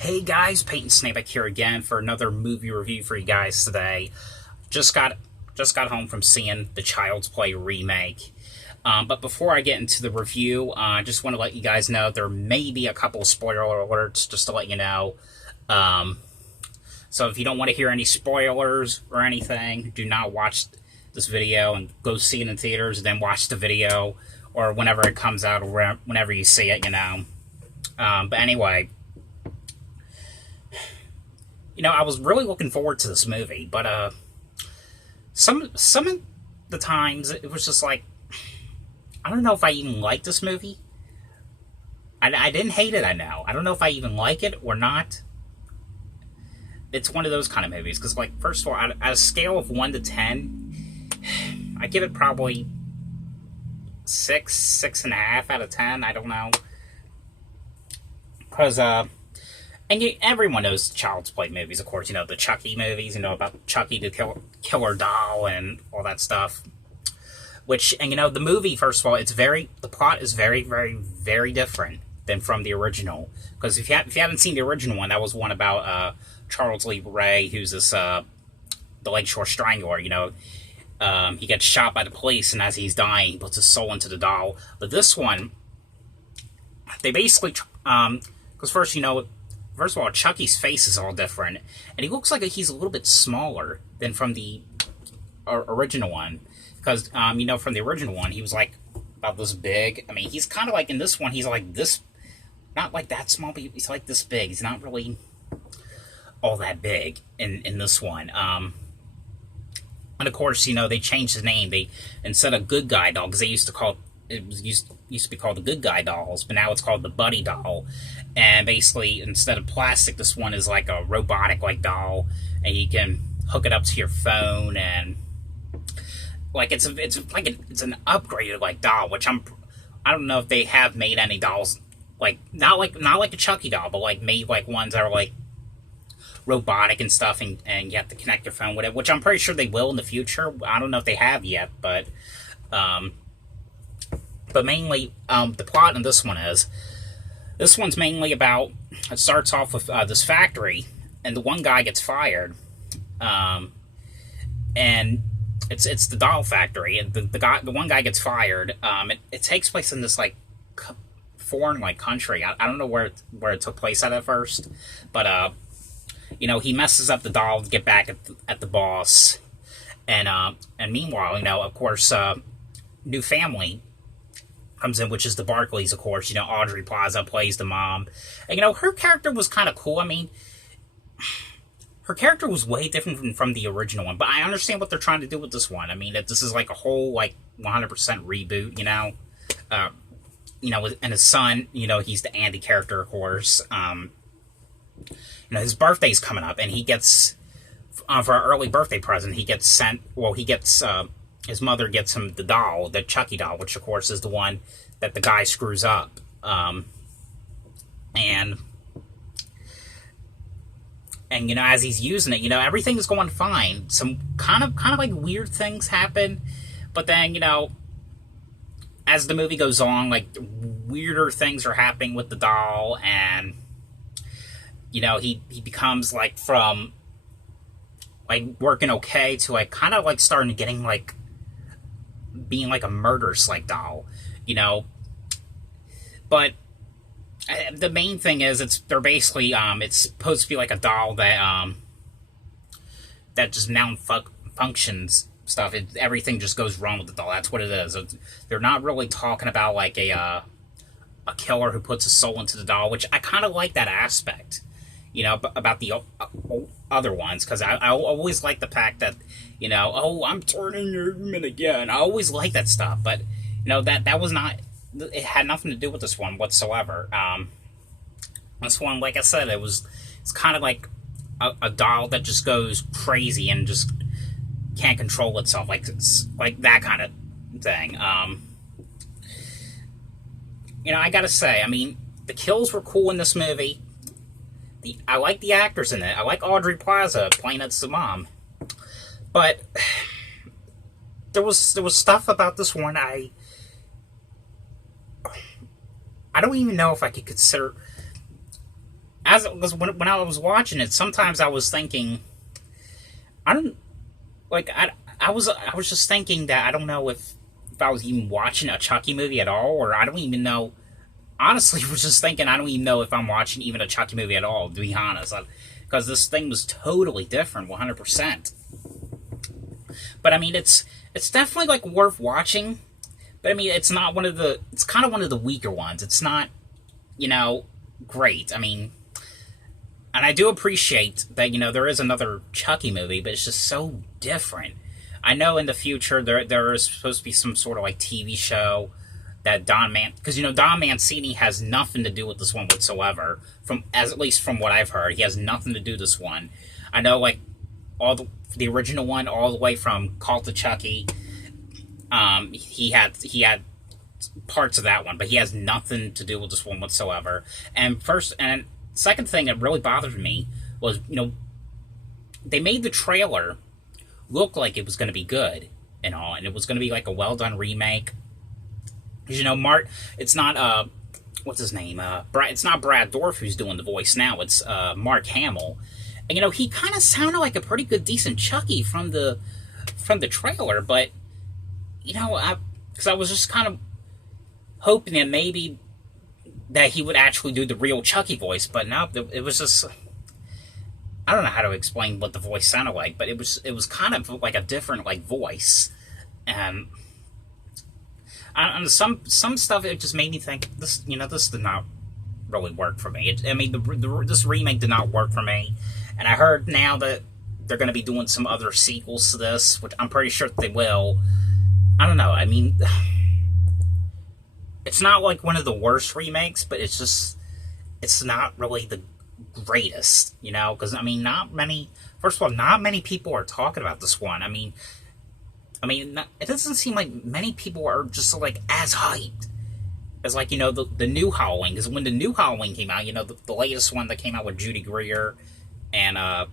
Hey guys, Peyton Snapeck here again for another movie review for you guys today. Just got just got home from seeing the Child's Play remake. But before I get into the review, I just want to let you guys know there may be a couple of spoiler alerts just to let you know. Um, so if you don't want to hear any spoilers or anything, do not watch this video and go see it in theaters, then watch the video or whenever it comes out or whenever you see it. But anyway, I was really looking forward to this movie, but some of the times it was just like I don't know if I even like this movie. I didn't hate it. I don't know if I even like it or not. It's one of those kind of movies because, like, first of all, at a scale of 1 to 10, I give it probably 6.5 out of 10. I don't know, because everyone knows Child's Play movies, of course. The Chucky movies, about Chucky the killer doll and all that stuff. The movie, first of all, the plot is very, very, very different than from the original. Because if you haven't seen the original one, that was one about Charles Lee Ray, who's the Lakeshore Strangler. He gets shot by the police, and as he's dying, he puts his soul into the doll. But this one, they basically, because first of all, Chucky's face is all different, and he looks like he's a little bit smaller than from the original one. Because, from the original one, he was like about this big. I mean, he's kind of like in this one, he's like this, not like that small, but he's like this big. He's not really all that big in this one. And of course, they changed his name. They, instead of Good Guy Doll, because they used to be called the Good Guy Dolls, but now it's called the Buddy Doll. And basically, instead of plastic, this one is like a robotic like doll, and you can hook it up to your phone, and like it's an upgraded like doll, which I don't know if they have made any dolls like not like a Chucky doll, but like made like ones that are like robotic and stuff, and you have to connect your phone with it, which I'm pretty sure they will in the future. I don't know if they have yet, but mainly the plot in this one's mainly about, it starts off with this factory, and the one guy gets fired, and it's the doll factory, and the one guy gets fired. It takes place in this like foreign like country. I don't know where it took place at first, but he messes up the doll to get back at the boss, and meanwhile, of course, new family comes in, which is the Barclays, of course. Audrey Plaza plays the mom. And, her character was kind of cool. I mean, her character was way different from the original one, but I understand what they're trying to do with this one. I mean, this is like a whole, like, 100% reboot, and his son, he's the Andy character, of course. His birthday's coming up, and he gets, for an early birthday present, his mother gets him the doll, the Chucky doll, which of course is the one that the guy screws up. And as he's using it, everything is going fine. Some kind of like weird things happen, but then, as the movie goes on, like weirder things are happening with the doll, and he becomes like from like working okay to like kind of like starting getting like being like a murderous like doll, but the main thing is they're basically it's supposed to be like a doll that just functions stuff. Everything just goes wrong with the doll. That's what it is. They're not really talking about like a killer who puts a soul into the doll, which I kind of like that aspect, about the other ones, because I always like the fact that, I'm turning human again. I always like that stuff, but, that was not, it had nothing to do with this one whatsoever. This one, like I said, it's kind of like a doll that just goes crazy and just can't control itself, like that kind of thing. I gotta say, I mean, the kills were cool in this movie. I like the actors in it. I like Audrey Plaza playing as the mom. But there was stuff about this one I don't even know if I could consider. because when I was watching it, sometimes I was thinking, I don't like I was just thinking that I don't know if I was even watching a Chucky movie at all, or I don't even know. Honestly, was just thinking I don't even know if I'm watching even a Chucky movie at all. To be honest, because this thing was totally different, 100%. But I mean, it's definitely like worth watching. But I mean, it's not one of the. It's kind of one of the weaker ones. It's not, great. I mean, and I do appreciate that there is another Chucky movie, but it's just so different. I know in the future there is supposed to be some sort of like TV show that because Don Mancini has nothing to do with this one whatsoever. At least from what I've heard, he has nothing to do with this one. I know like all the original one, all the way from Cult of Chucky. He had parts of that one, but he has nothing to do with this one whatsoever. And second thing that really bothered me was, they made the trailer look like it was going to be good and all, and it was going to be like a well done remake. Because Mark, it's not what's his name? It's not Brad Dourif who's doing the voice now. It's Mark Hamill, and he kind of sounded like a pretty good, decent Chucky from the trailer, but because I was just kind of hoping that maybe that he would actually do the real Chucky voice, but no, it was just, I don't know how to explain what the voice sounded like, but it was kind of like a different like voice, and some stuff it just made me think this did not really work for me. This remake did not work for me, and I heard now that they're going to be doing some other sequels to this, which I'm pretty sure they will. I don't know. I mean, it's not like one of the worst remakes, but it's not really the greatest, because first of all, not many people are talking about this one. I mean, it doesn't seem like many people are just like as hyped as like, the new Halloween, because when the new Halloween came out, the latest one that came out with Judy Greer and,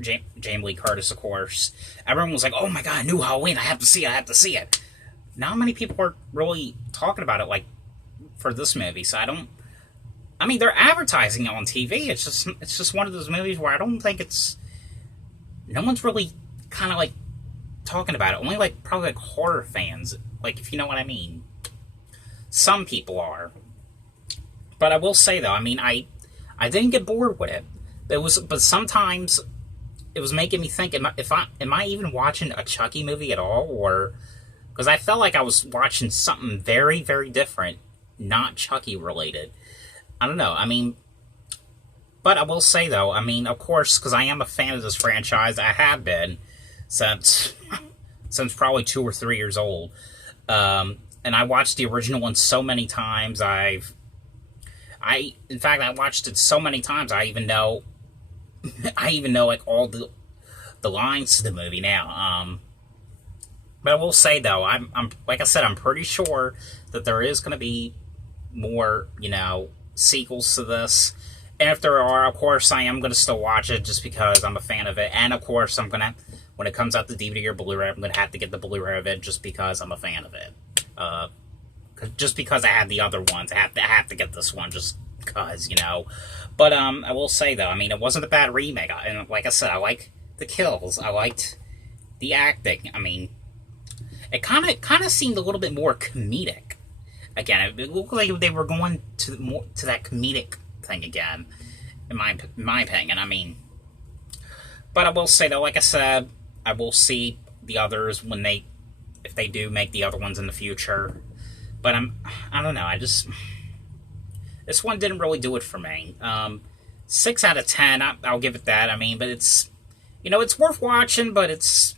Jamie Lee Curtis, of course, everyone was like, oh my god, new Halloween, I have to see it. Not many people are really talking about it, like, for this movie, so they're advertising it on TV, it's just one of those movies where I don't think no one's really kind of, like, talking about it, only, like, probably, like, horror fans, like, if you know what I mean. Some people are. But I will say, though, I didn't get bored with it, but sometimes it was making me think, am I even watching a Chucky movie at all? Or, because I felt like I was watching something very, very different, not Chucky related. I don't know, but I will say though, of course, because I am a fan of this franchise, I have been since probably 2 or 3 years old. And I watched the original one so many times, in fact, I watched it so many times, I even know like all the lines to the movie now. But I will say though, I'm like I said, I'm pretty sure that there is going to be more, sequels to this. And if there are, of course, I am going to still watch it just because I'm a fan of it. And of course, when it comes out the DVD or Blu-ray, I'm going to have to get the Blu-ray of it just because I'm a fan of it. Just because I have the other ones, I have to get this one just because, But I will say though, it wasn't a bad remake. And like I said, I like the kills. I liked the acting. It kind of seemed a little bit more comedic. Again, it looked like they were going to that comedic thing again, in my opinion. But I will say though, like I said, I will see the others if they do make the other ones in the future. But I don't know. This one didn't really do it for me. 6 out of 10. I'll give it that. But it's it's worth watching, but it's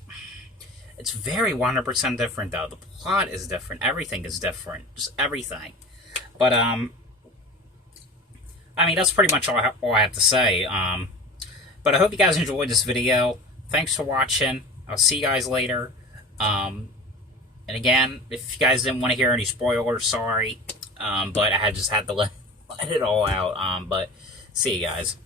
very 100% different though. The plot is different. Everything is different. Just everything. But that's pretty much all I have to say. But I hope you guys enjoyed this video. Thanks for watching. I'll see you guys later. And again, if you guys didn't want to hear any spoilers, sorry. But I just had to let it all out. But see you guys.